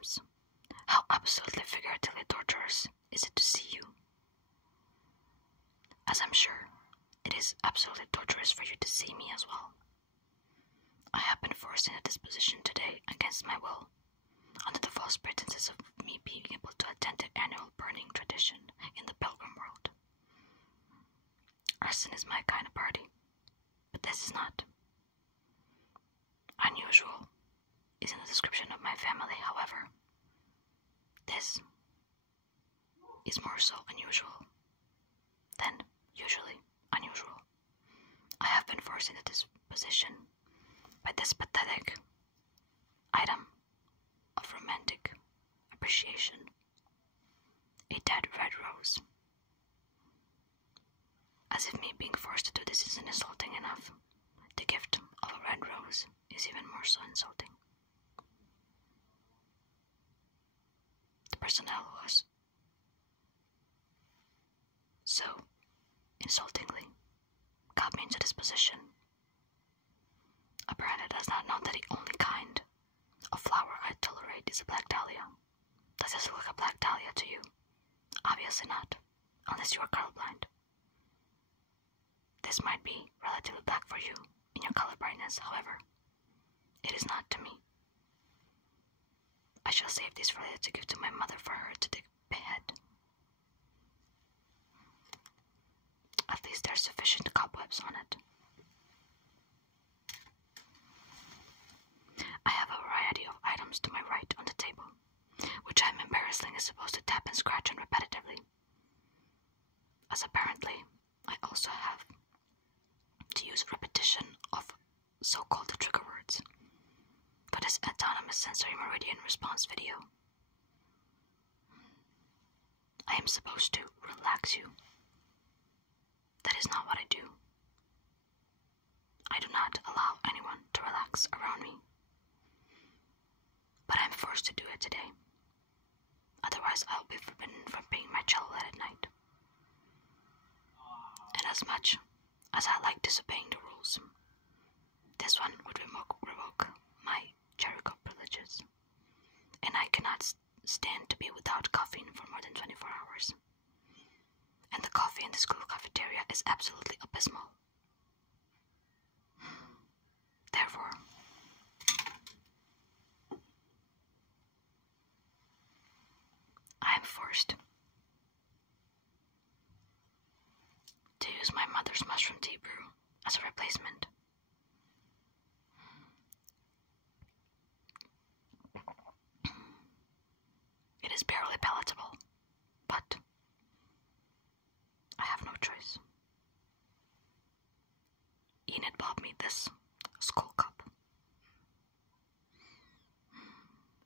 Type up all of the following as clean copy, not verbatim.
Addams, how absolutely figuratively torturous is it to see you? As I'm sure, it is absolutely torturous for you to see me as well. I have been forced into this position today against my will, under the false pretenses of me being able to attend the annual burning tradition in the pilgrim world. Arson is my kind of party, but this is not. Unusual is in the description of my family, however. This is more so unusual than usually unusual. I have been forced into this position by this pathetic item of romantic appreciation, a dead red rose. As if me being forced to do this isn't insulting enough, the gift of a red rose is even more so insulting. The personnel who has so insultingly got me into this position apparently does not know that the only kind of flower I tolerate is a black dahlia. Does this look like a black dahlia to you? Obviously not, unless you are colorblind. This might be relatively black for you in your color brightness, however, it is not to me. I shall save this for later to give to my mother for her to behead. At least there are sufficient cobwebs on it. I have a variety of items to my right on the table, which I am embarrassingly supposed to tap and scratch on repetitively. As apparently, I also have to use repetition of so-called trigger words for this autonomous sensory meridian response video. I am supposed to relax you. That is not what I do. I do not allow anyone to relax around me. But I am forced to do it today. Otherwise, I will be forbidden from paying my cello at night. And as much as I like disobeying the rules, this one would revoke my Jericho privileges, and I cannot stand to be without caffeine for more than 24 hours. And the coffee in the school cafeteria is absolutely abysmal. Therefore, I am forced to use my mother's mushroom tea brew as a replacement. It is barely palatable, but I have no choice. Enid bought me this skull cup.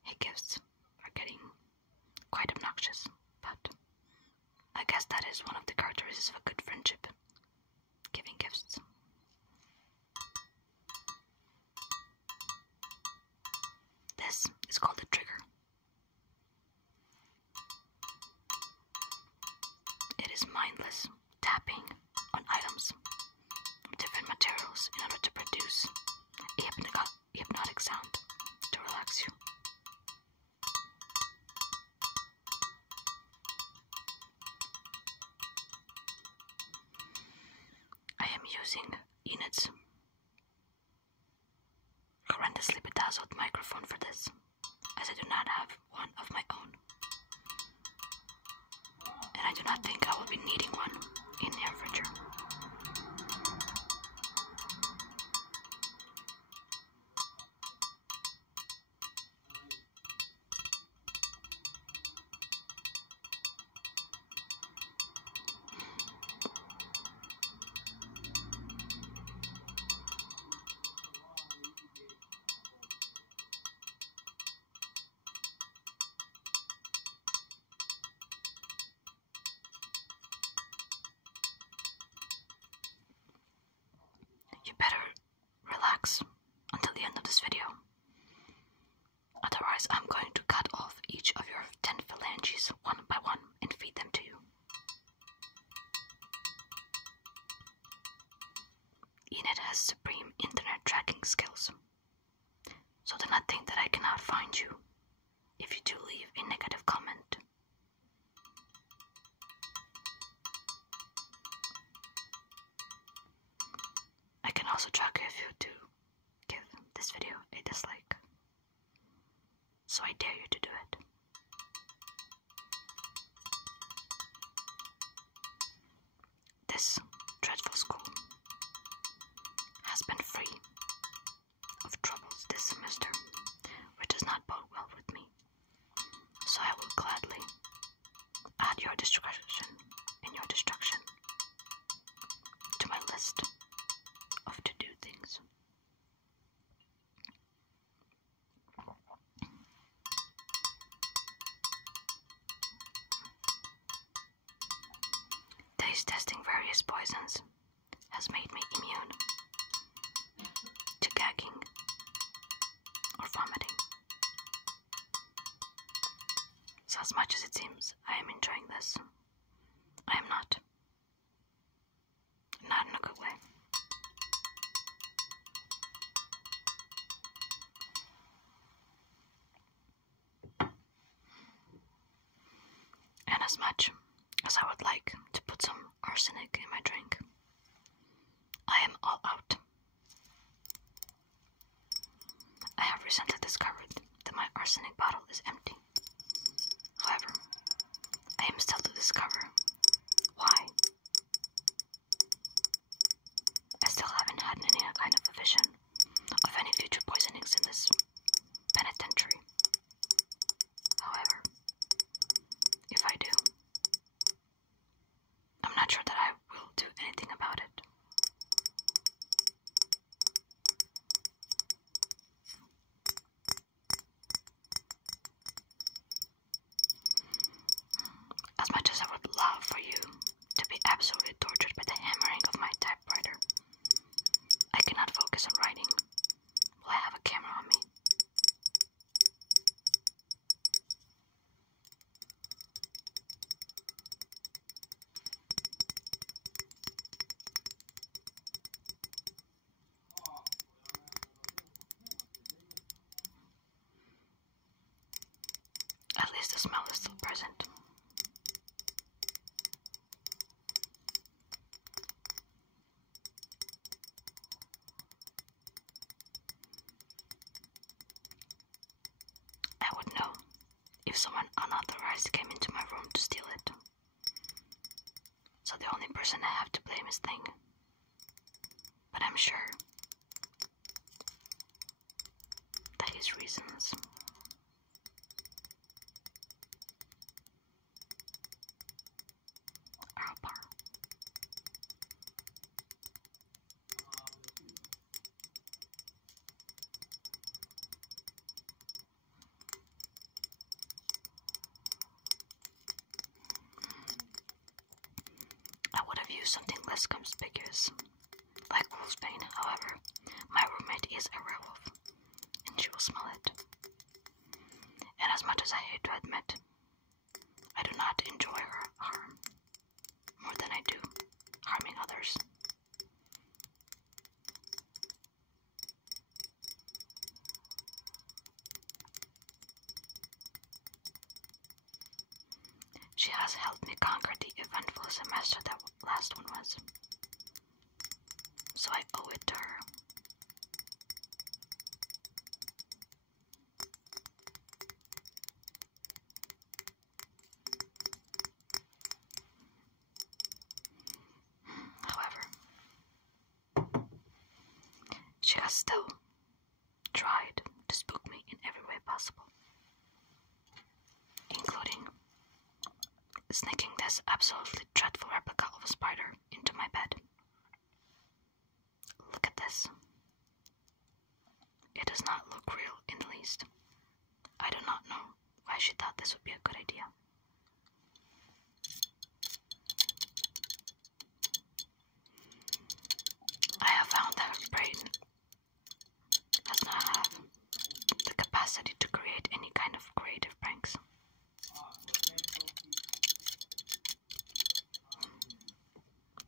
Hey, gifts are getting quite obnoxious, but I guess that is one of the characteristics of a good friendship, giving gifts. This is called a trigger. It is mindless tapping on items from different materials in order to produce a hypnotic sound to relax you. I am using Enid's horrendously bedazzled microphone for this, as I do not have one of my own. And I do not think I will be needing one in the near future. You better relax until the end of this video. Otherwise, I'm going to cut off each of your 10 phalanges one by one and feed them to you. Enid has supreme internet tracking skills, so do not think that I cannot find you if you do leave a negative comment. I can also track if you do give this video a dislike, so I dare you to do it. This dreadful school has been free of troubles this semester, which does not bode well with me, so I will gladly add your discretion and your destruction to my list of to-do things. Taste testing various poisons has made me immune to gagging or vomiting. So as much as it seems I am enjoying this, I am not. Not in a good way. And as much as I would like to put some arsenic in my drink, I am all out. I have recently discovered that my arsenic bottle is empty. However, I am still to discover why. I still haven't had any kind of a vision of any future poisonings in this penitentiary. However, if I do, I'm not sure that I will do anything about it. As much as I would love for you to be absolutely tortured by the hammering of my typewriter, I cannot focus on writing while I have a camera on me. At least the smell is still present. I would know if someone unauthorized came into my room to steal it. So the only person I have to blame is Thing. But I'm sure that his reasons are apart. I would have used something less conspicuous, like wolfsbane. However, my roommate is a werewolf, and she will smell it. And as much as I hate to admit, I do not enjoy her harm more than I do harming others. She has helped me conquer the eventful semester that last one was, so I owe it to her. However, she has still tried to spook me in every way possible, including sneaking this absolutely dreadful replica of a spider into my bed. Look at this. It does not look real in the least. I do not know why she thought this would be a good idea. I have found that her brain does not have the capacity to create any kind of creative pranks.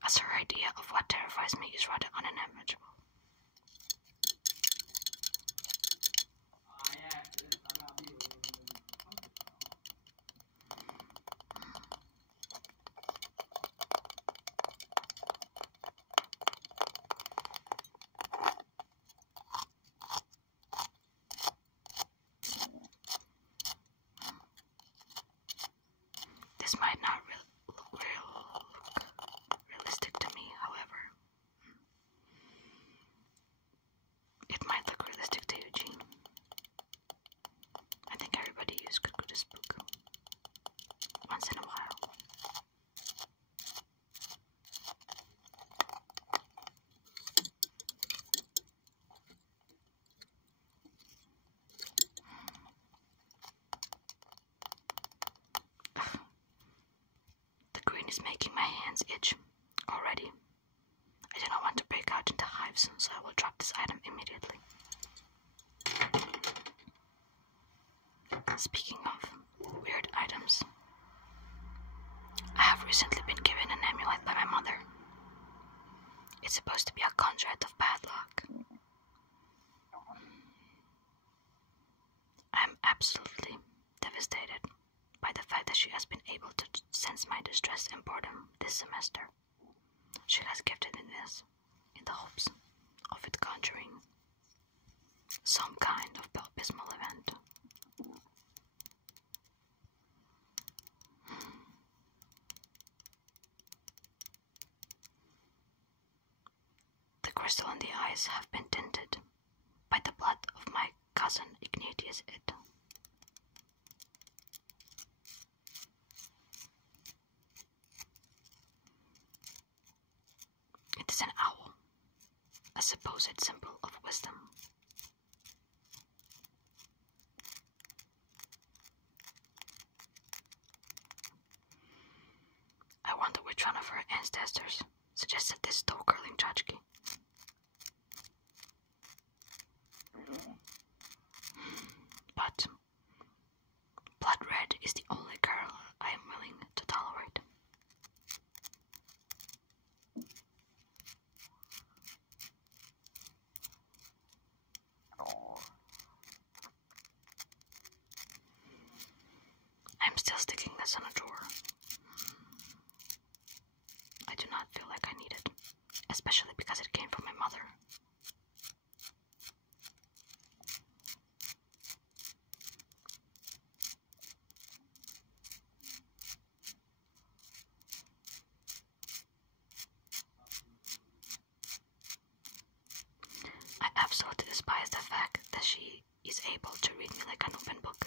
As her idea of what terrifies me is rather unimaginable. is making my hands itch already. I do not want to break out into hives, so I will drop this item immediately. Speaking of weird items, I have recently been given an amulet by my mother. It's supposed to be a conduit of bad luck. I'm absolutely devastated by the fact that she has been able to sense my distress and boredom this semester. She has gifted me this in the hopes of it conjuring some kind of baptismal event. The crystal in the eyes have been tinted by the blood of my cousin Ignatius It. It is an owl, a supposed symbol of wisdom. I wonder which one of her ancestors suggested this toe-curling tchotchke. But blood red is the only color I am willing to tolerate. I'm still sticking this in a drawer. I do not feel like I need it, especially because it came from my mother. I absolutely despise the fact that she is able to read me like an open book.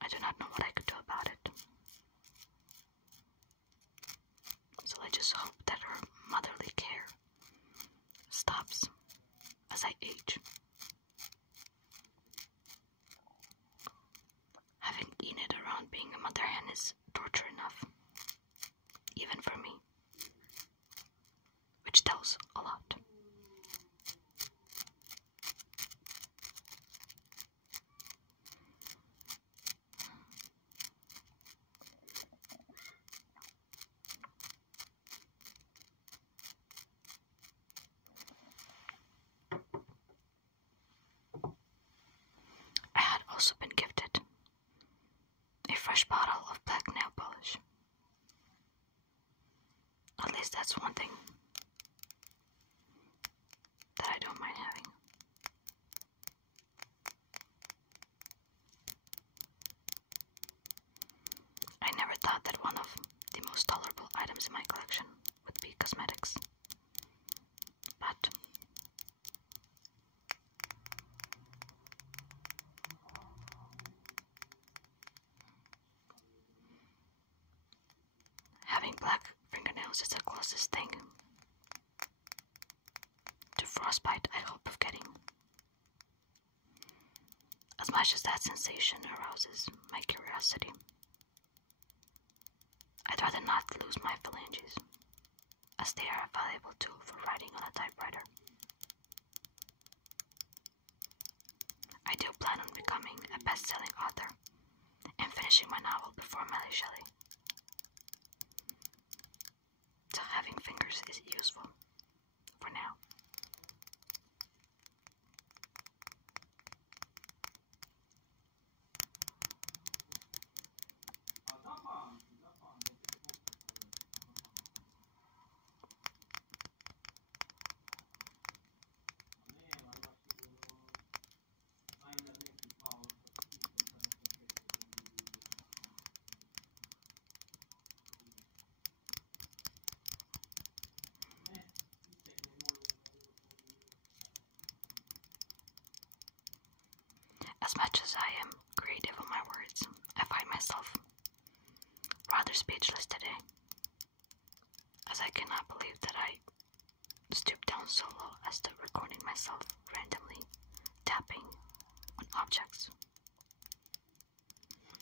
I do not know what I could do about it. So I just hope that her motherly care stops as I age. Having been it around being a mother hen is torture enough, even for me, which tells a lot. I had also been gifted a fresh bottle of black nail polish. At least that's one thing that I don't mind having. I never thought that one of the most tolerable items in my collection would be cosmetics. But having black fingernails is the closest thing to frostbite I hope of getting. As much as that sensation arouses my curiosity, I'd rather not lose my phalanges, as they are a valuable tool for writing on a typewriter. I do plan on becoming a best-selling author and finishing my novel before Mary Shelley. So having fingers is useful for now. As much as I am creative with my words, I find myself rather speechless today, as I cannot believe that I stoop down so low as to recording myself randomly tapping on objects.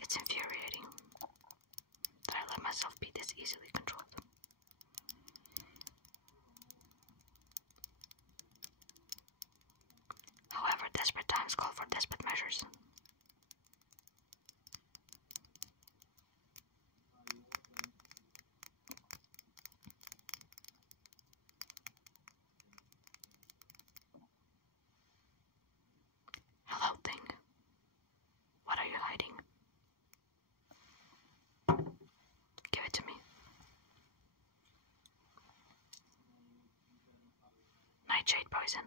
It's infuriating that I let myself be this easily controlled. However, desperate times call for desperate measures. Hello, thing. What are you hiding? Give it to me. Nightshade poison.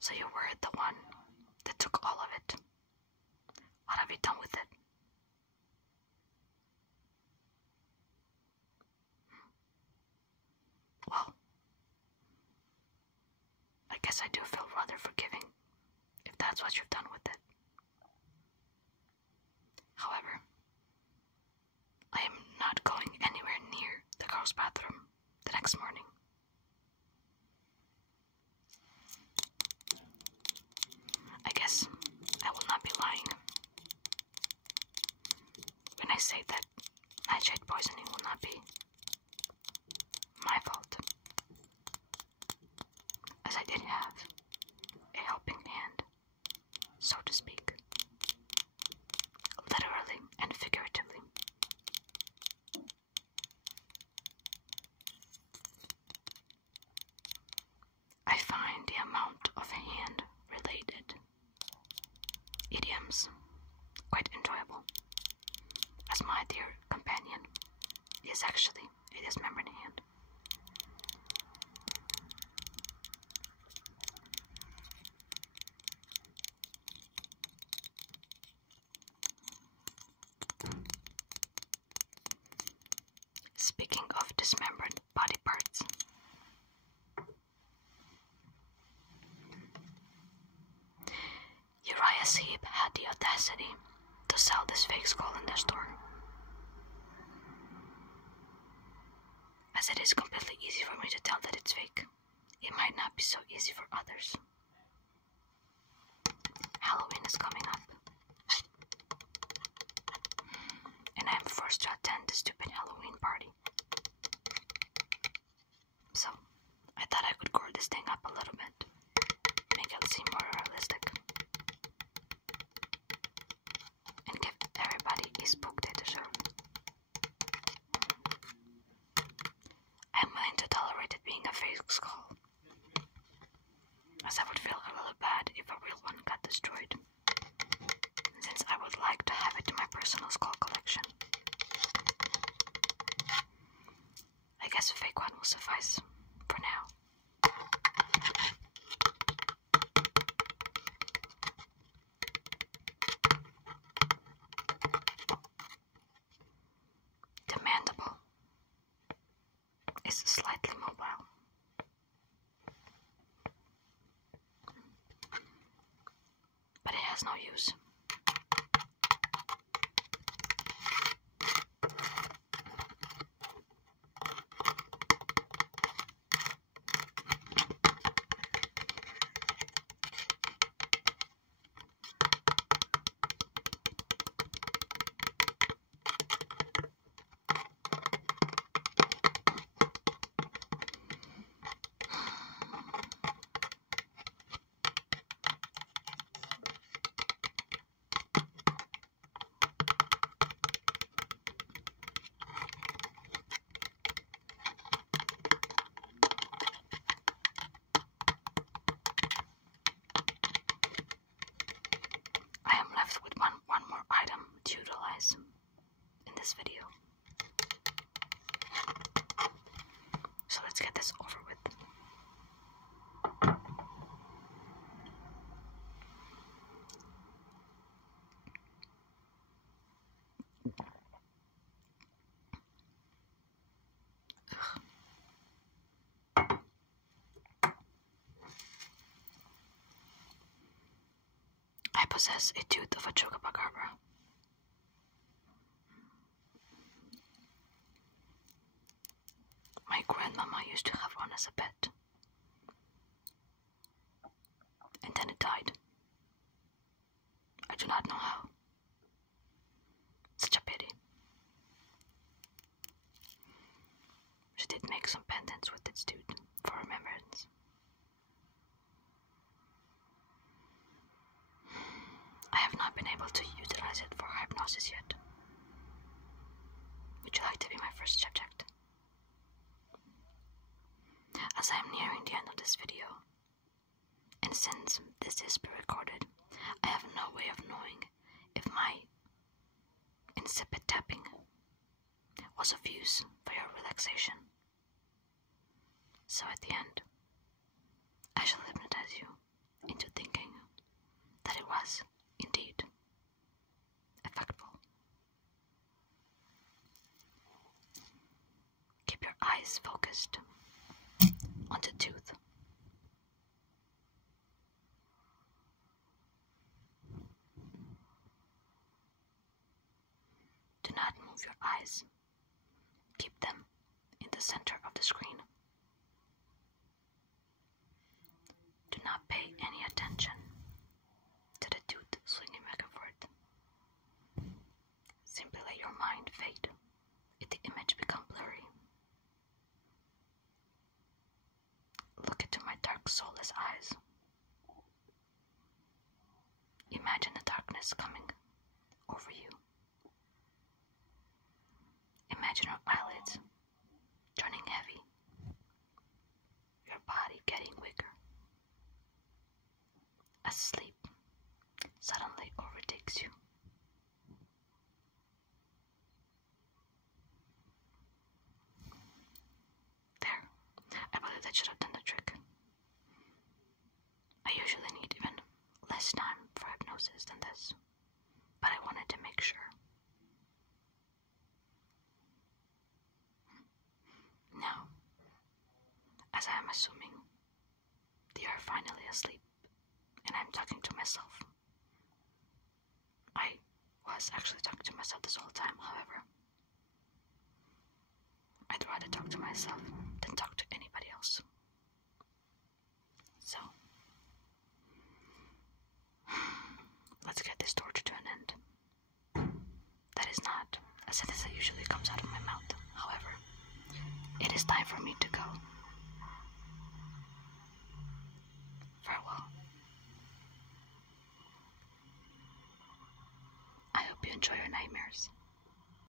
So you were the one that took all of it. What have you done with it? Well, I guess I do feel rather forgiving if that's what you've done with it. However, I am not going anywhere near the girls' bathroom the next morning. I guess I will not be lying when I say that nightshade poisoning will not be my fault, as I did have a helping hand, so to speak, literally and figuratively. I find the amount of hand-related idioms quite enjoyable, as my dear companion is actually a dismembered hand. Speaking of dismembered body parts, Uriah's Heap had the audacity to sell this fake skull in their store. As it is completely easy for me to tell that it's fake, it might not be so easy for others. Halloween is coming up, and I am forced to attend the stupid Halloween party. So, I thought I could core this thing up a little bit, make it seem more realistic, and give everybody a spook they deserve. I am willing to tolerate it being a fake skull, as I would feel a little bad if a real one got destroyed, since I would like to have it in my personal skull collection. I guess a fake one will suffice for now. The mandible is slightly mobile. But it has no use. I am left with one more item to utilize in this video. So let's get this over with. I possess a tooth of a chupacabra. My grandmama I used to have one as a pet. And then it died. I do not know how. Such a pity. She did make some pendants with its tooth for remembrance. I have not been able to utilize it for hypnosis yet. Would you like to be my first subject? As I am nearing the end of this video, and since this is pre-recorded, I have no way of knowing if my insipid tapping was of use for your relaxation. So at the end, I shall hypnotize you into thinking that it was indeed effectful. Keep your eyes focused on the tooth. Do not move your eyes. Keep them in the center of the screen. Do not pay any attention to the tooth swinging back and forth. Simply let your mind fade if the image becomes blurry. Look into my dark, soulless eyes. Imagine the darkness coming over you. Imagine your eyelids turning heavy, your body getting weaker, as sleep suddenly overtakes you. There, I believe that should have done the trick. I usually need even less time for hypnosis than this, but I wanted to make sure. Now, as I am assuming they are finally asleep and I'm talking to myself. I was actually talking to myself this whole time, however. I'd rather talk to myself than talk to anybody else. So, let's get this torture to an end. That is not a sentence that usually comes out of my mouth. However, it is time for me to go. Farewell.